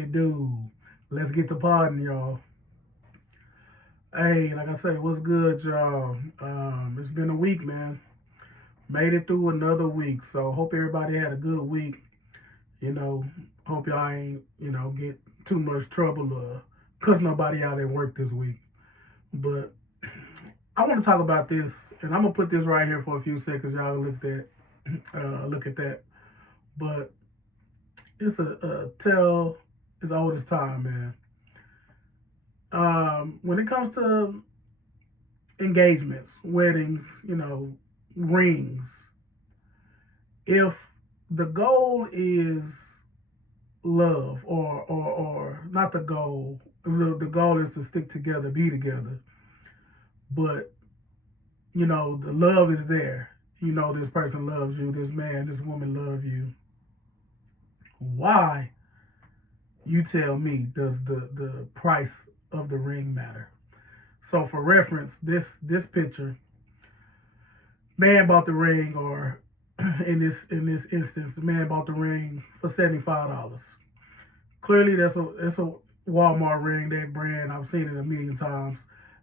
it do? Let's get to podding, y'all. Hey, like I said, what's good, y'all? It's been a week, man. Made it through another week, so hope everybody had a good week. You know, hope y'all ain't, get too much trouble or cuss nobody out at work this week. But I want to talk about this, and I'm gonna put this right here for a few seconds. Y'all look at that. But it's a tell as old as time, man. When it comes to engagements, weddings, rings, if the goal is love or not the goal, the goal is to stick together, be together, but the love is there. This person loves you, this man, this woman loves you. Why, you tell me, does the price of the ring matter? So for reference, this picture, man bought the ring, or in this instance, the man bought the ring for $75. Clearly, that's a Walmart ring. That brand, I've seen it a million times.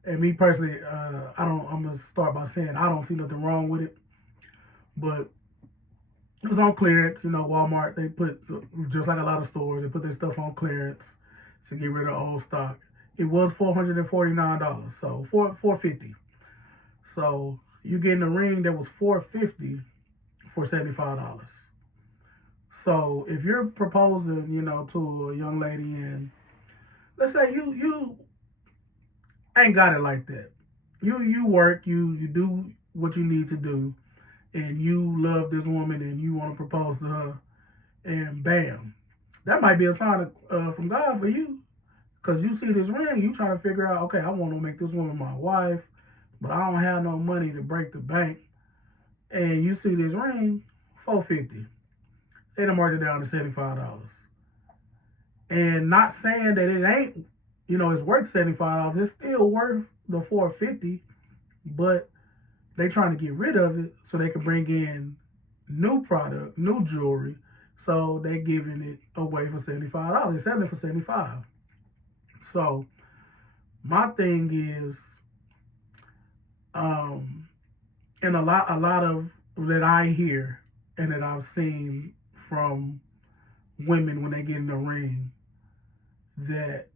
And me personally, I don't. I'm gonna start by saying I don't see nothing wrong with it, but it was on clearance. Walmart, they put, just like a lot of stores, they put their stuff on clearance to get rid of old stock. It was $449, so $450. So you getting a ring that was $450 for $75. So if you're proposing, to a young lady, and let's say you ain't got it like that. You work, you do what you need to do, and you love this woman and you want to propose to her, and bam, that might be a sign from God for you, because you see this ring, you trying to figure out, okay, I want to make this woman my wife, but I don't have no money to break the bank, and you see this ring, 450. They done marked it down to $75. And not saying that it ain't, it's worth $75. It's still worth the 450, but they trying to get rid of it so they can bring in new product, new jewelry. So they giving it away for $75. They're selling it for 75. So my thing is, um, and a lot of that I hear and that I've seen from women when they get in the ring, that,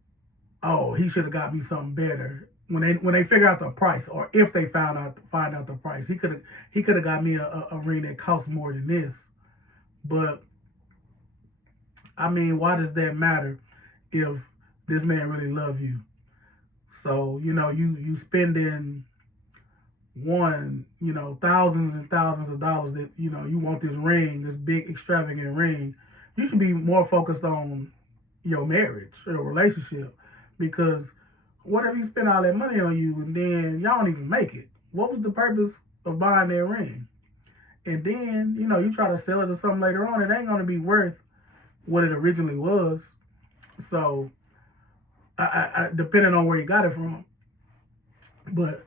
oh, he should have got me something better. When they figure out the price, or if they find out the price, he could have got me a ring that costs more than this. But I mean, why does that matter if this man really loves you? So you spending thousands and thousands of dollars, that you want this ring, this big extravagant ring. You should be more focused on your marriage or relationship, because what if he spent all that money on you and then y'all don't even make it? What was the purpose of buying that ring? And then you try to sell it to something later on, it ain't gonna be worth what it originally was. So depending on where you got it from, but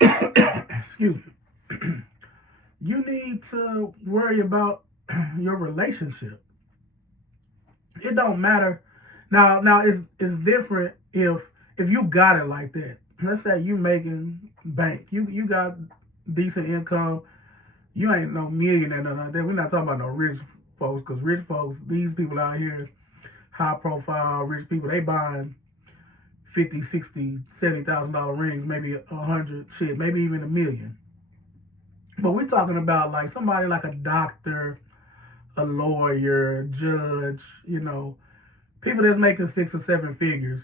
excuse me, you need to worry about your relationship. It don't matter. Now it's different if you got it like that. Let's say you making bank. You got decent income. You ain't no millionaire, nothing like that. We're not talking about no rich folks, because rich folks, these people out here, high profile rich people, they buying 50, 60, $70,000 rings, maybe 100, shit, maybe even a million. But we're talking about like somebody like a doctor, a lawyer, a judge, people that's making 6 or 7 figures.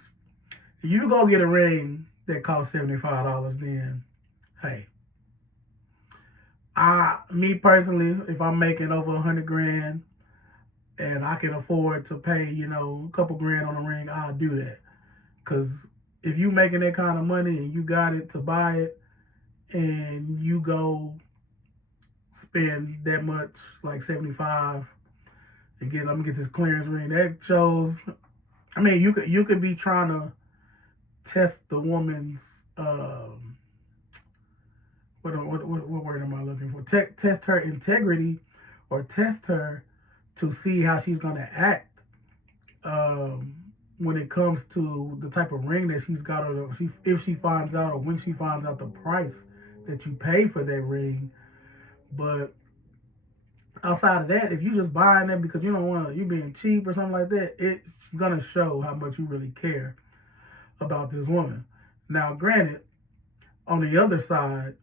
You go get a ring that costs $75, then hey, me personally, if I'm making over 100 grand and I can afford to pay, a couple grand on a ring, I'll do that. Cause if you making that kind of money and you got it to buy it, and you go spend that much, like 75, and let me get this clearance ring, that shows. I mean, you could be trying to test the woman's, what word am I looking for? Test her integrity, or test her to see how she's gonna act, when it comes to the type of ring that she's got, or if she finds out, or when she finds out the price that you pay for that ring. But outside of that, if you just buying it because you don't want to, you being cheap or something like that, it's gonna show how much you really care about this woman. Now, granted, on the other side,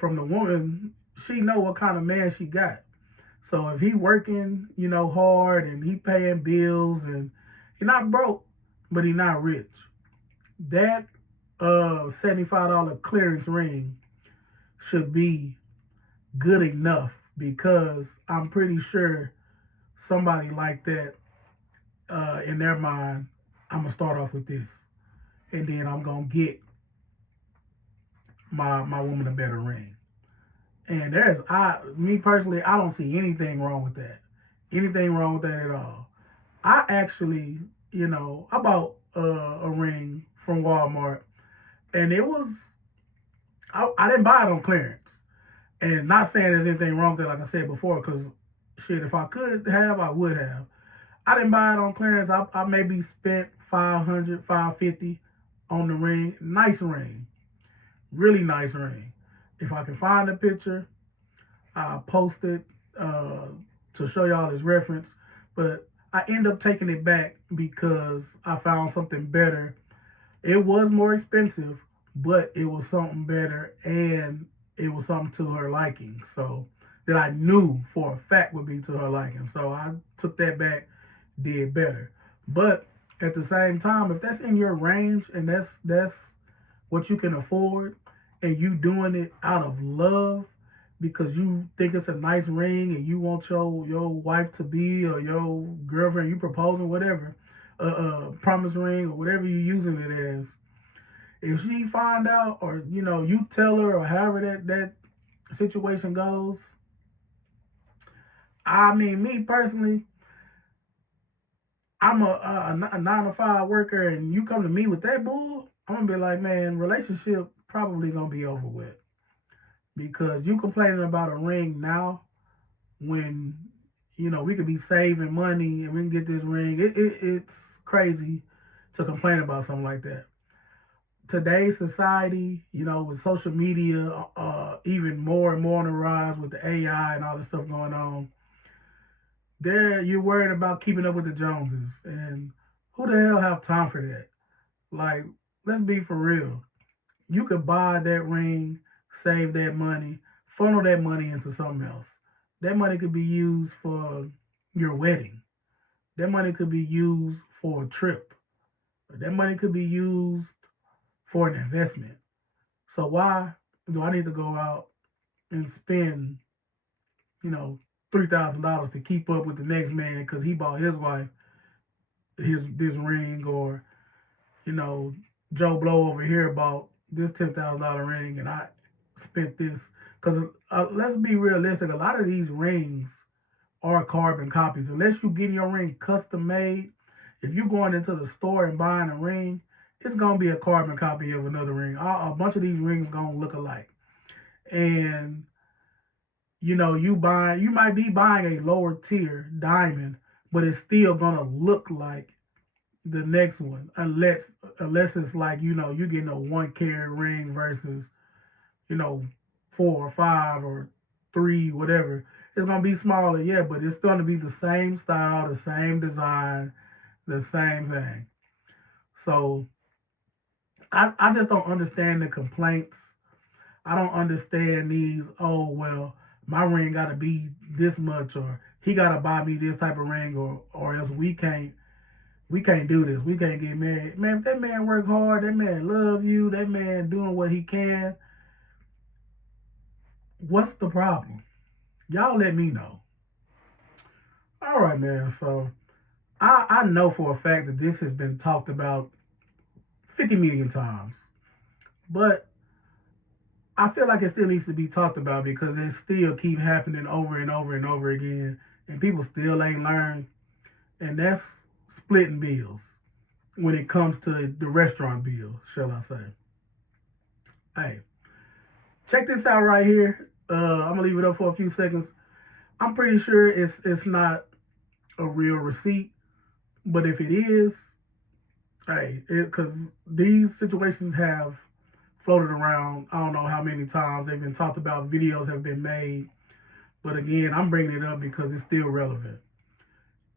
from the woman, she know what kind of man she got. So if he working, hard and he paying bills and he not broke, but he not rich, that $75 clearance ring should be good enough, because I'm pretty sure somebody like that, in their mind, I'm gonna start off with this, and then I'm gonna get my woman a better ring. And me personally, I don't see anything wrong with that. Anything wrong with that at all. I actually, I bought a ring from Walmart, and it was, I didn't buy it on clearance. And not saying there's anything wrong with it, like I said before, because shit, if I could have, I would have. I didn't buy it on clearance. I maybe spent 500, 550 on the ring. Nice ring, really nice ring. If I can find a picture, I'll post it to show y'all as reference. But I end up taking it back because I found something better. It was more expensive, but it was something better, and it was something to her liking. So that I knew for a fact would be to her liking. So I took that back, did better. But at the same time, if that's in your range and that's what you can afford, and you doing it out of love because you think it's a nice ring and you want your wife to be, or your girlfriend, you proposing, whatever, promise ring or whatever you're using it as. If she find out, or you tell her, or however that situation goes, I mean, me personally, I'm a 9 to 5 worker, and you come to me with that bull, I'm gonna be like, man, relationship probably gonna be over with, because you complaining about a ring now when we could be saving money and we can get this ring. It's crazy to complain about something like that. Today's society, with social media, even more and more on the rise with the AI and all this stuff going on, there you're worried about keeping up with the Joneses, and who the hell have time for that? Like, let's be for real. You could buy that ring, save that money, funnel that money into something else. That money could be used for your wedding. That money could be used for a trip. That money could be used for an investment. So why do I need to go out and spend, you know, $3,000 to keep up with the next man because he bought his wife his this ring, or Joe Blow over here bought this $10,000 ring, and I spent this. Because let's be realistic, a lot of these rings are carbon copies. Unless you getting your ring custom made, if you're going into the store and buying a ring, it's gonna be a carbon copy of another ring. A bunch of these rings gonna look alike, and you might be buying a lower tier diamond, but it's still gonna look like the next one, unless it's like you getting a 1 carat ring versus you know 4 or 5 or 3, whatever. It's gonna be smaller, yeah, but it's gonna be the same style, the same design, the same thing. So I just don't understand the complaints. I don't understand these. Oh well, my ring gotta be this much, or he gotta buy me this type of ring, or else we can't do this. We can't get married. Man, if that man work hard, that man love you, that man doing what he can, what's the problem? Y'all let me know. All right, man. So I know for a fact that this has been talked about 50 million times, but I feel like it still needs to be talked about because it still keep happening over and over and over again, and people still ain't learned. And that's splitting bills when it comes to the restaurant bill, shall I say? Hey, check this out right here. I'm gonna leave it up for a few seconds. I'm pretty sure it's not a real receipt, But if it is, hey, because these situations have floated around, I don't know how many times they've been talked about, videos have been made. But again, I'm bringing it up because it's still relevant.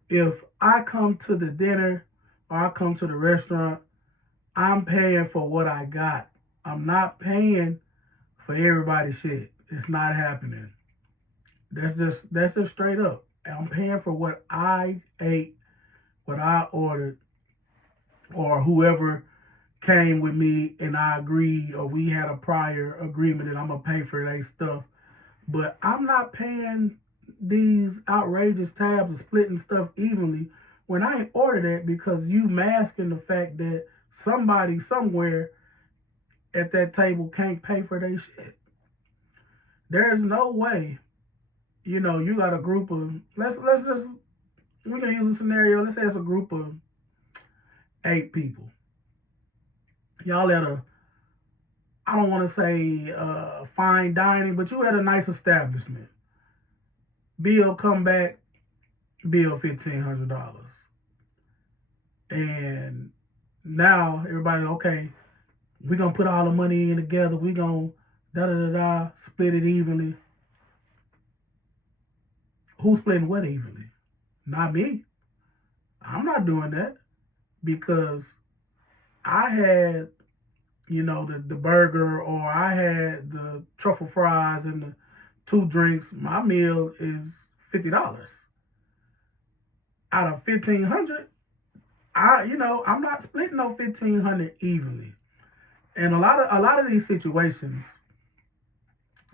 If I come to the dinner or I come to the restaurant, I'm paying for what I got. I'm not paying for everybody's shit. It's not happening. That's just straight up. I'm paying for what I ate, what I ordered, or whoever came with me and I agreed, or we had a prior agreement that I'm gonna pay for their stuff. But I'm not paying these outrageous tabs and splitting stuff evenly when I ain't ordered it, because you masking the fact that somebody somewhere at that table can't pay for their shit. There's no way, you got a group of, let's just, we're gonna use a scenario. Let's say it's a group of 8 people. Y'all at a, I don't want to say fine dining, but you at a nice establishment. Bill come back, bill $1,500, and now everybody, okay, we gonna put all the money in together. We gonna da da da da split it evenly. Who's splitting what evenly? Not me. I'm not doing that because I had, the burger, or I had the truffle fries and the 2 drinks. My meal is $50 out of 1,500. I'm not splitting no 1,500 evenly. And a lot of these situations,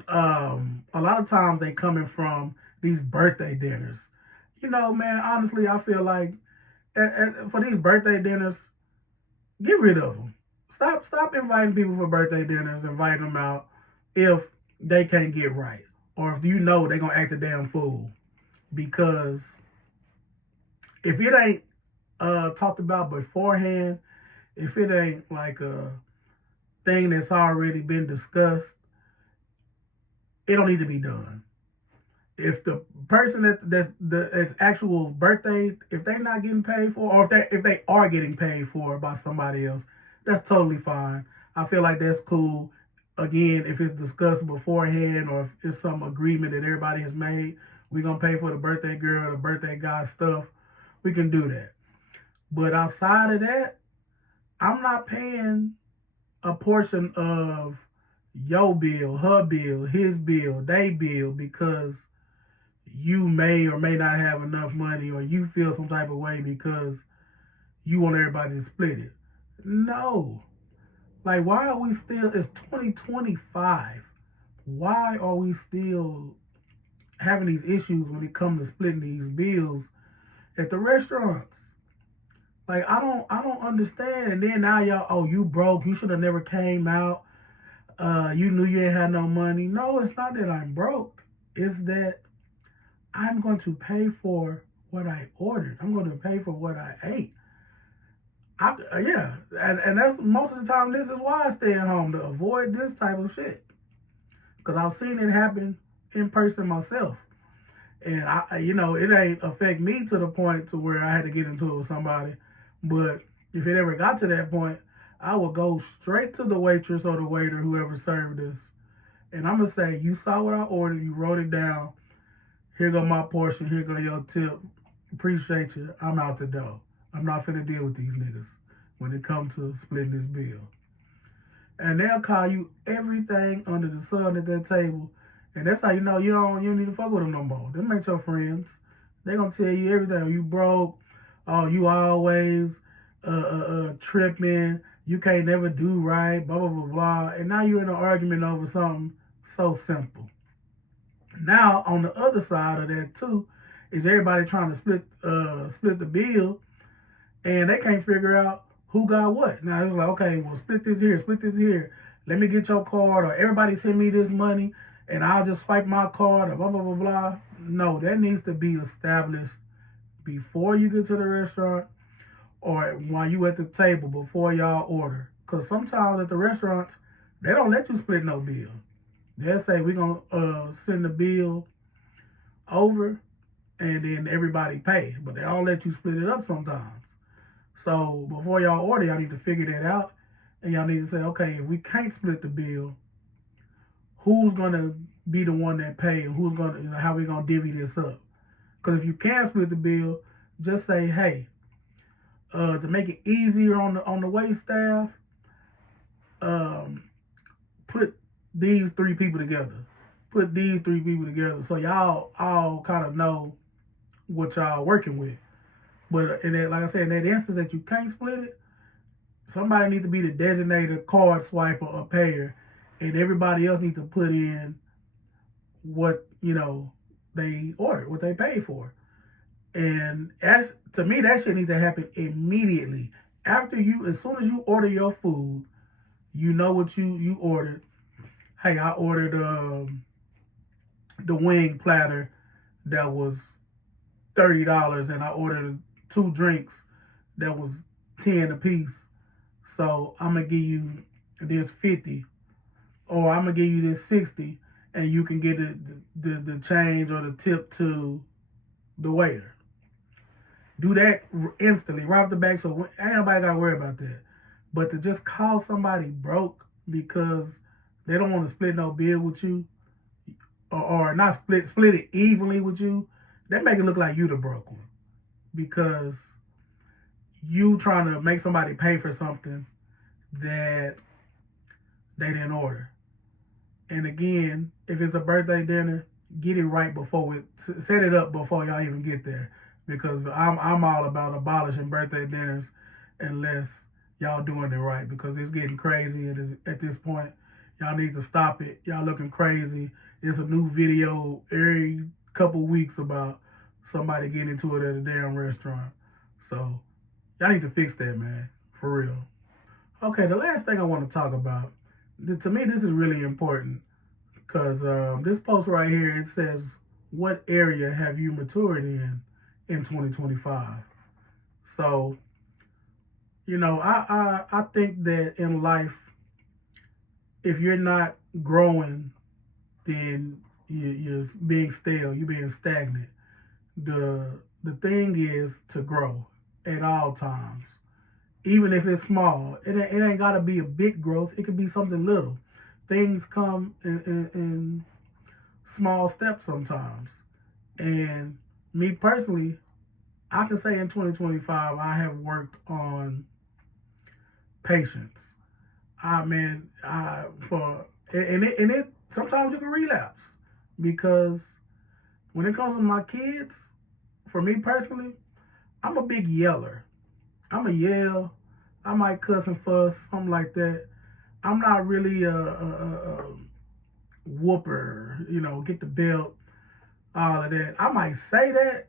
a lot of times they coming from these birthday dinners. Man, honestly, I feel like for these birthday dinners, get rid of them. Stop inviting people for birthday dinners. Invite them out if they can't get right, or if they're gonna act a damn fool. Because if it ain't talked about beforehand, if it ain't like a thing that's already been discussed, it don't need to be done. If the person that's the it's actual birthday, if they're not getting paid for, or if they are getting paid for by somebody else, that's totally fine. I feel like that's cool. Again, if it's discussed beforehand, or if it's some agreement that everybody has made, we're gonna pay for the birthday girl, the birthday guy stuff, we can do that. But outside of that, I'm not paying a portion of your bill, her bill, his bill, they bill, because you may or may not have enough money, or you feel some type of way because you want everybody to split it. No. Like, why are we still, it's 2025. Why are we still having these issues when it comes to splitting these bills at the restaurants? Like, I don't understand. And then now y'all, oh, you broke, you should have never came out. You knew you ain't had no money. No, it's not that I'm broke. It's that I'm going to pay for what I ordered. I'm going to pay for what I ate. Yeah, and that's most of the time. This is why I stay at home, to avoid this type of shit. Because I've seen it happen in person myself, and it ain't affect me to the point to where I had to get into it with somebody. But if it ever got to that point, I would go straight to the waitress or the waiter, whoever served us, and I'm gonna say, "You saw what I ordered. You wrote it down. Here go my portion. Here go your tip. Appreciate you. I'm out the door. I'm not finna deal with these niggas when it comes to splitting this bill." And they'll call you everything under the sun at that table, and that's how you don't need to fuck with them no more. Them ain't your friends. They gonna tell you everything. You broke. Oh, you always tripping. You can't never do right. Blah blah blah blah. And now you're in an argument over something so simple. Now on the other side of that too is everybody trying to split the bill, and they can't figure out who got what. Now it's like, okay, well, split this here, split this here. Let me get your card, or everybody send me this money, and I'll just swipe my card, or blah blah blah blah. No, that needs to be established before you get to the restaurant, or while you at the table before y'all order. Cause sometimes at the restaurants they don't let you split no bill. They'll say we're gonna send the bill over, and then everybody pay. But they all let you split it up sometimes. So before y'all order, y'all need to figure that out, and y'all need to say, okay, if we can't split the bill, who's gonna be the one that pay, and who's gonna, how we gonna divvy this up? Because if you can't split the bill, just say, hey, to make it easier on the wait staff, um, put these three people together. Put these three people together, so y'all all kind of know what y'all working with. But in that, like I said, in that instance that you can't split it, somebody needs to be the designated card swiper or payer, and everybody else needs to put in what they ordered, what they paid for. And to me, that shit needs to happen immediately after you. As soon as you order your food, you know what you ordered. Hey, I ordered the wing platter that was $30, and I ordered two drinks that was 10 a piece. So I'm gonna give you this 50, or I'm gonna give you this 60, and you can get the change or the tip to the waiter. Do that instantly, right off the back, so ain't nobody gotta worry about that. But to just call somebody broke because they don't want to split no bill with you, or not split it evenly with you, that make it look like you the broke one because you trying to make somebody pay for something that they didn't order. And again, if it's a birthday dinner, get it right before set it up before y'all even get there, because I'm all about abolishing birthday dinners unless y'all doing it right, because it's getting crazy at this point. Y'all need to stop it. Y'all looking crazy. There's a new video every couple weeks about somebody getting into it at a damn restaurant. So y'all need to fix that, man, for real. Okay, the last thing I want to talk about. To me, this is really important because this post right here, it says, "What area have you matured in 2025?" So, I think that in life, if you're not growing, then you're being stale, you're being stagnant. The thing is to grow at all times, even if it's small. It ain't got to be a big growth. It could be something little. Things come in small steps sometimes. And me personally, I can say in 2025, I have worked on patience. I mean, for and it sometimes you can relapse because when it comes to my kids, for me personally, I'm a big yeller. I'm a yell. I might cuss and fuss, something like that. I'm not really a whooper, get the belt, all of that. I might say that,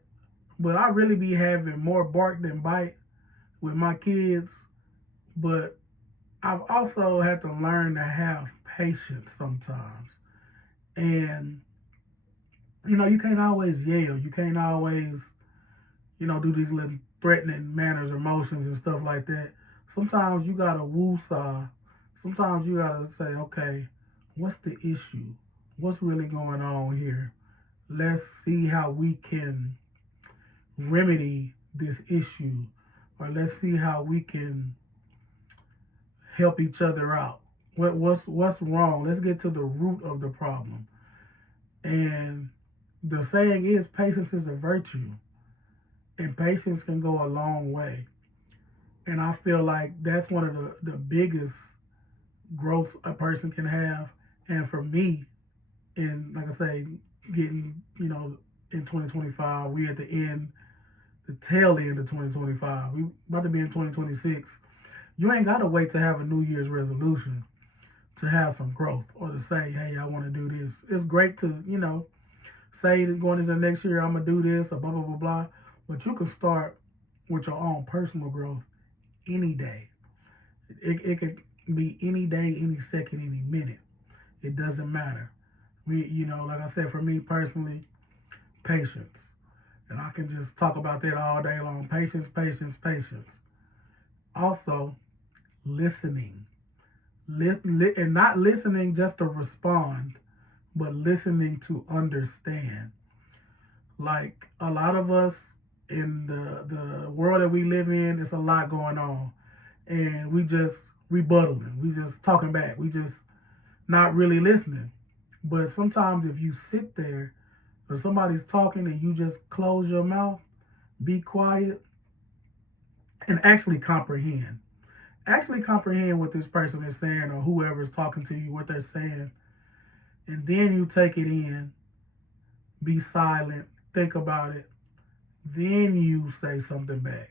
but I really be having more bark than bite with my kids. But I've also had to learn to have patience sometimes. And, you can't always yell. You can't always, do these little threatening manners or motions and stuff like that. Sometimes you gotta woo-saw. Sometimes you gotta say, okay, what's the issue? What's really going on here? Let's see how we can remedy this issue, or let's see how we can help each other out. What's wrong? Let's get to the root of the problem. And the saying is, patience is a virtue, and patience can go a long way. And I feel like that's one of the biggest growths a person can have. And for me, in like I say, getting in 2025, we at the tail end of 2025. We about to be in 2026. You ain't gotta wait to have a New Year's resolution to have some growth, or to say, hey, I want to do this. It's great to, say that going into the next year, I'm going to do this, or blah, blah, blah, blah. But you can start with your own personal growth any day. It could be any day, any second, any minute. It doesn't matter. Like I said, for me personally, patience. And I can just talk about that all day long. Patience, patience, patience. Also, listening. And not listening just to respond, but listening to understand. Like a lot of us in the world that we live in, it's a lot going on, and we just rebuttaling, we just talking back, we just not really listening. But sometimes if you sit there or somebody's talking and you just close your mouth, be quiet, and actually comprehend what this person is saying or whoever is talking to you, what they're saying, and then you take it in, be silent, think about it, then you say something back.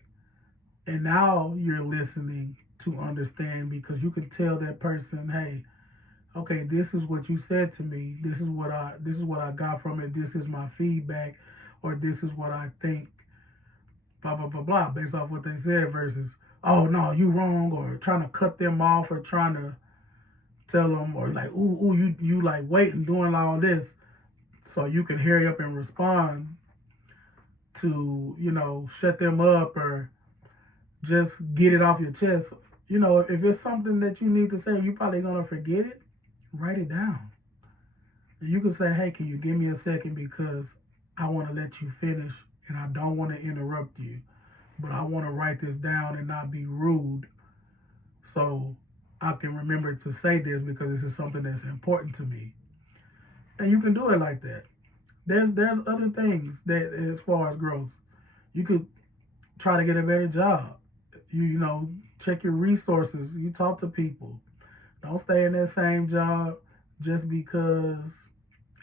And now you're listening to understand because you can tell that person, hey, okay, this is what you said to me. This is what I got from it. This is my feedback, or this is what I think. Blah blah blah blah, based off what they said versus, oh no, you wrong, or trying to cut them off, or trying to tell them, or like, ooh, you like waiting, doing all this, so you can hurry up and respond to, shut them up or just get it off your chest. If it's something that you need to say, you're probably gonna forget it. Write it down. You can say, hey, can you give me a second because I want to let you finish and I don't want to interrupt you, but I want to write this down and not be rude so I can remember to say this because this is something that's important to me. And you can do it like that. There's other things that as far as growth. You could try to get a better job. You check your resources. You talk to people. Don't stay in that same job just because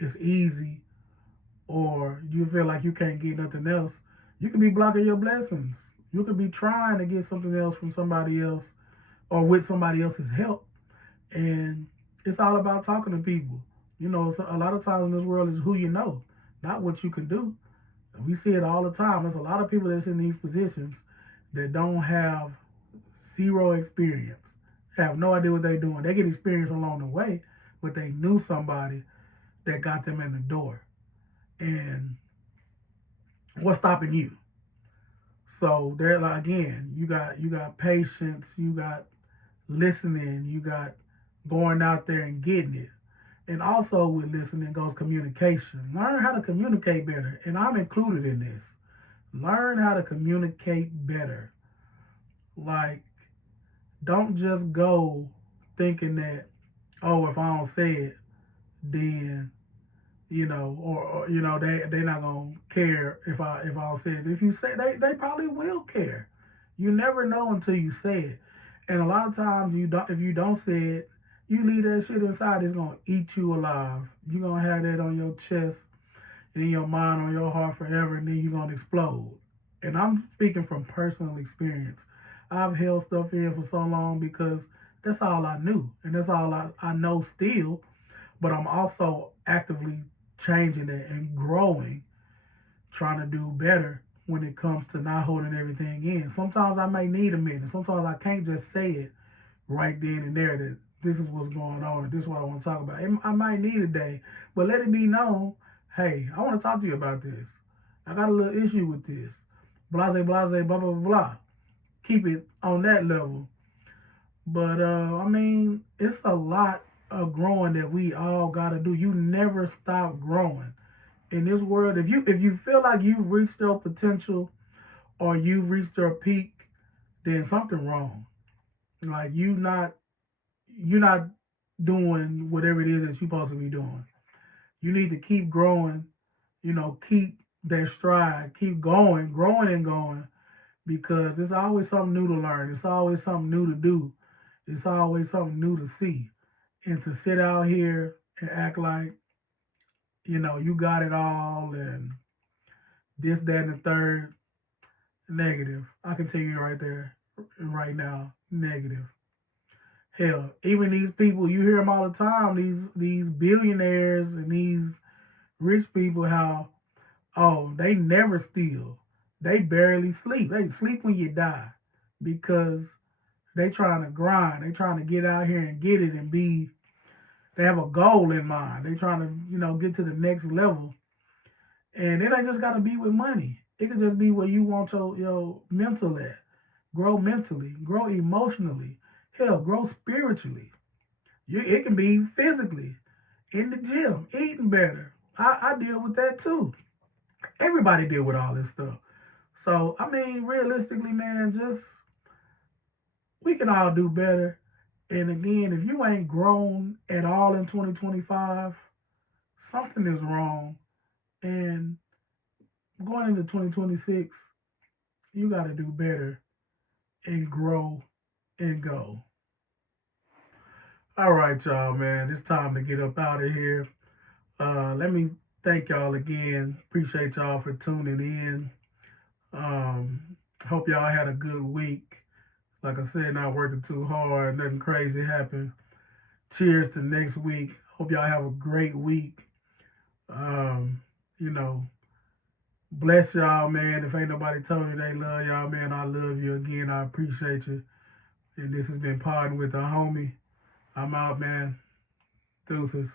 it's easy or you feel like you can't get nothing else. You could be blocking your blessings. You could be trying to get something else from somebody else or with somebody else's help. And it's all about talking to people. So a lot of times in this world is who you know, not what you can do. We see it all the time. There's a lot of people that's in these positions that don't have zero experience, have no idea what they're doing. They get experience along the way, but they knew somebody that got them in the door. And what's stopping you? So there, like, again, you got patience, you got listening, you got going out there and getting it. And also with listening goes communication. Learn how to communicate better. And I'm included in this. Learn how to communicate better. Like, don't just go thinking that, oh, if I don't say it, then or they not gonna care if I don't say it. If you say, they probably will care. You never know until you say it. And a lot of times you don't if you don't say it, you leave that shit inside. It's gonna eat you alive. You're gonna have that on your chest and in your mind, on your heart forever, and then you're gonna explode. And I'm speaking from personal experience. I've held stuff in for so long because that's all I knew, and that's all I know still. But I'm also actively changing it and growing, trying to do better when it comes to not holding everything in. Sometimes I may need a minute. Sometimes I can't just say it right then and there that this is what's going on and this is what I want to talk about. I might need a day, but let it be known, hey, I want to talk to you about this. I got a little issue with this. Blase, blase, blah, blah, blah, blah. Keep it on that level. But, I mean, it's a lot of growing that we all got to do. You never stop growing. In this world, if you feel like you've reached your potential or you've reached your peak, then something wrong. Like you're not doing whatever it is that you're supposed to be doing. You need to keep growing, keep that stride, keep going, growing and going, because there's always something new to learn. It's always something new to do. It's always something new to see. And to sit out here and act like, you got it all and this, that, and the third, negative. I can tell you right there, right now, negative. Hell, even these people, you hear them all the time, these billionaires and these rich people, how, oh, they never steal. They barely sleep. They sleep when you die because they trying to grind. They trying to get out here and get it and be, they have a goal in mind. They trying to, get to the next level. And it ain't just got to be with money. It could just be where you want your mental at. Grow mentally, grow emotionally, hell, grow spiritually. It can be physically, in the gym, eating better. I deal with that too. Everybody deal with all this stuff. So I mean, realistically, man, just we can all do better. And again, if you ain't grown at all in 2025, something is wrong. And going into 2026, you got to do better and grow and go. All right, y'all, man. It's time to get up out of here. Let me thank y'all again. Appreciate y'all for tuning in. Um, Hope y'all had a good week. Like I said, not working too hard. Nothing crazy happened. Cheers to next week. Hope y'all have a great week. Um, you know, bless y'all, man. If ain't nobody told you they love y'all, man, I love you again. I appreciate you. And this has been Podd'in with the homie. I'm out, man. Deuces.